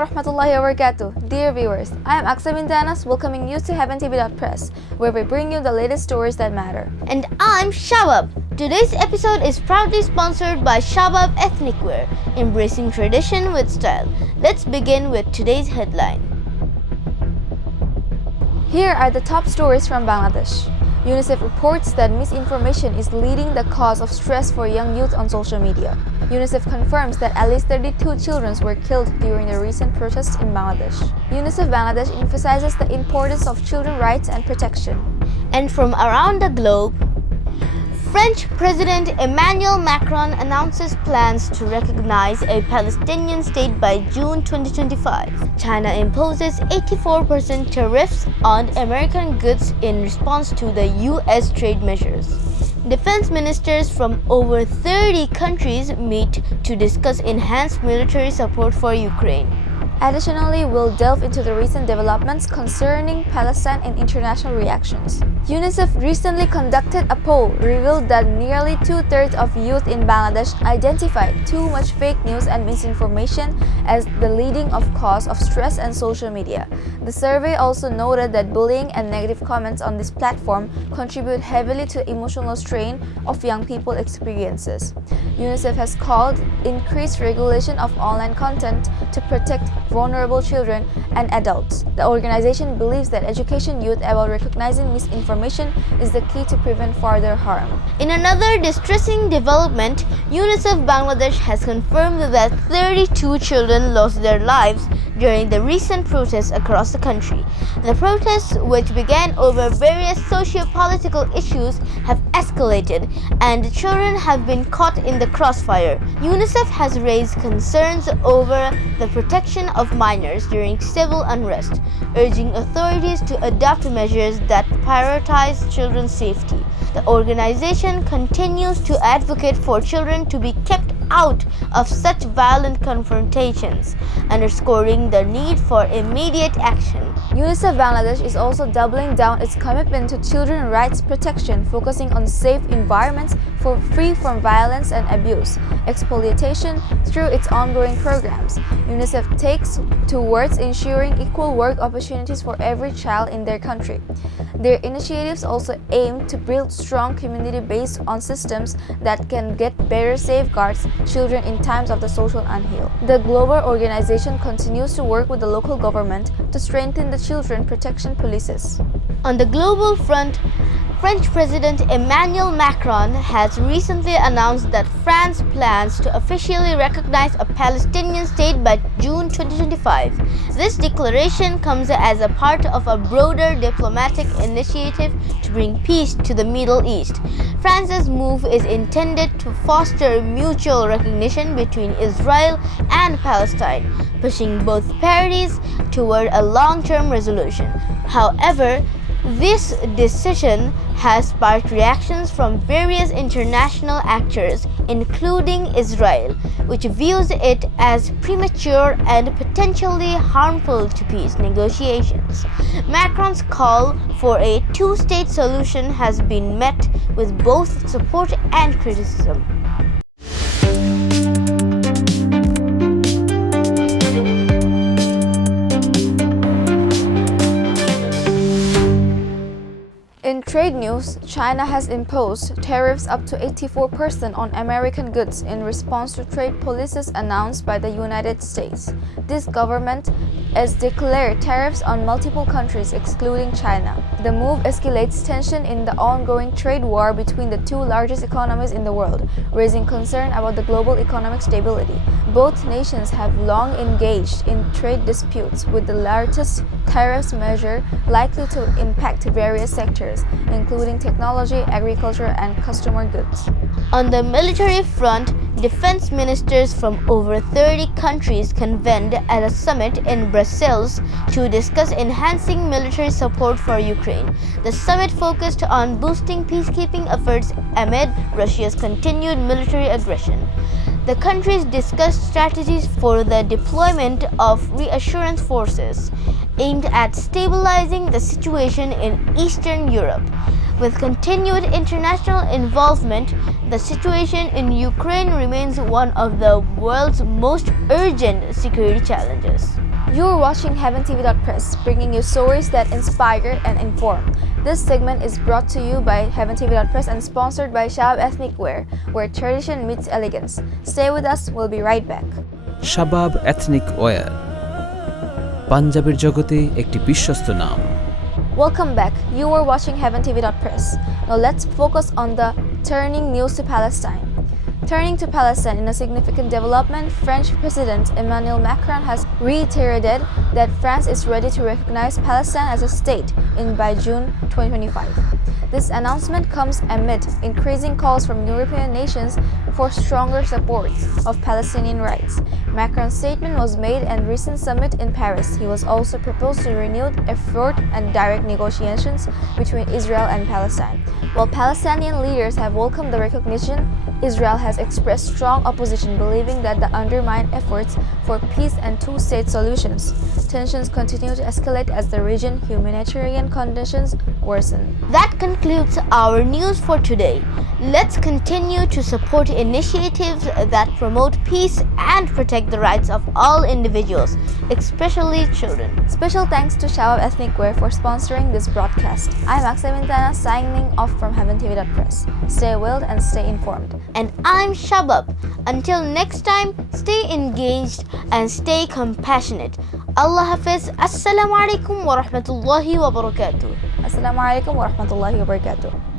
warahmatullahi wabarakatuh. Dear viewers, I am Aqsa welcoming you to HeavenTV.press, where we bring you the latest stories that matter. And I'm Shabab. Today's episode is proudly sponsored by Shabab Ethnic Wear, embracing tradition with style. Let's begin with today's headline. Here are the top stories from Bangladesh. UNICEF reports that misinformation is leading the cause of stress for young youth on social media. UNICEF confirms that at least 32 children were killed during the recent protests in Bangladesh. UNICEF Bangladesh emphasizes the importance of children's rights and protection. And from around the globe, French President Emmanuel Macron announces plans to recognize a Palestinian state by June 2025. China imposes 84% tariffs on American goods in response to the US trade measures. Defense ministers from over 30 countries meet to discuss enhanced military support for Ukraine. Additionally, we'll delve into the recent developments concerning Palestine and international reactions. UNICEF recently conducted a poll revealed that nearly two-thirds of youth in Bangladesh identified too much fake news and misinformation as the leading cause of stress and social media. The survey also noted that bullying and negative comments on this platform contribute heavily to the emotional strain of young people's experiences. UNICEF has called increased regulation of online content to protect vulnerable children and adults. The organization believes that educating youth about recognizing misinformation is the key to prevent further harm. In another distressing development, UNICEF Bangladesh has confirmed that 32 children lost their lives during the recent protests across the country. The protests, which began over various socio-political issues, have escalated and children have been caught in the crossfire. UNICEF has raised concerns over the protection of minors during civil unrest, urging authorities to adopt measures that prioritize children's safety. The organization continues to advocate for children to be kept out of such violent confrontations, underscoring the need for immediate action. UNICEF Bangladesh is also doubling down its commitment to children's rights protection, focusing on safe environments free from violence and abuse, exploitation through its ongoing programs. UNICEF takes towards ensuring equal work opportunities for every child in their country. Their initiatives also aim to build strong community based on systems that can get better safeguards children in times of the social upheaval. The global organization continues to work with the local government to strengthen the children protection policies. On the global front, French President Emmanuel Macron has recently announced that France plans to officially recognize a Palestinian state by June 2025. This declaration comes as a part of a broader diplomatic initiative to bring peace to the Middle East. France's move is intended to foster mutual recognition between Israel and Palestine, pushing both parties toward a long-term resolution. However, this decision has sparked reactions from various international actors, including Israel, which views it as premature and potentially harmful to peace negotiations. Macron's call for a two-state solution has been met with both support and criticism. In trade news, China has imposed tariffs up to 84% on American goods in response to trade policies announced by the United States. This government has declared tariffs on multiple countries excluding China. The move escalates tension in the ongoing trade war between the two largest economies in the world, raising concern about the global economic stability. Both nations have long engaged in trade disputes, with the latest tariffs measure likely to impact various sectors, including technology, agriculture, and consumer goods. On the military front, defense ministers from over 30 countries convened at a summit in Brussels to discuss enhancing military support for Ukraine. The summit focused on boosting peacekeeping efforts amid Russia's continued military aggression. The countries discussed strategies for the deployment of reassurance forces aimed at stabilizing the situation in Eastern Europe. With continued international involvement, the situation in Ukraine remains one of the world's most urgent security challenges. You're watching HeavenTV.press, bringing you stories that inspire and inform. This segment is brought to you by HeavenTV.press and sponsored by Shabab Ethnic Wear, where tradition meets elegance. Stay with us, we'll be right back. Shabab ethnic wire পাঞ্জাবের জগতে একটি বিশ্বস্ত নাম। Welcome back. You are watching HeavenTV.press. Now let's focus on the turning news to Palestine. Turning to Palestine, in a significant development, French President Emmanuel Macron has reiterated that France is ready to recognize Palestine as a state by June 2025. This announcement comes amid increasing calls from European nations for stronger support of Palestinian rights. Macron's statement was made at a recent summit in Paris. He was also proposed to renewed effort and direct negotiations between Israel and Palestine. While Palestinian leaders have welcomed the recognition, Israel has expressed strong opposition, believing that the undermine efforts for peace and two-state solutions. Tensions continue to escalate as the region humanitarian conditions worsen. That concludes our news for today. Let's continue to support initiatives that promote peace and protect the rights of all individuals, especially children. Special thanks to Shabab Ethnic Wear for sponsoring this broadcast. I'm Aqsa signing off from HeavenTV.press. Stay well and stay informed. And I'm Shabab. Until next time, stay engaged and stay compassionate. Allah Hafiz. Assalamu alaikum wa rahmatullahi wa barakatuh. Assalamu alaikum wa rahmatullahi wa barakatuh.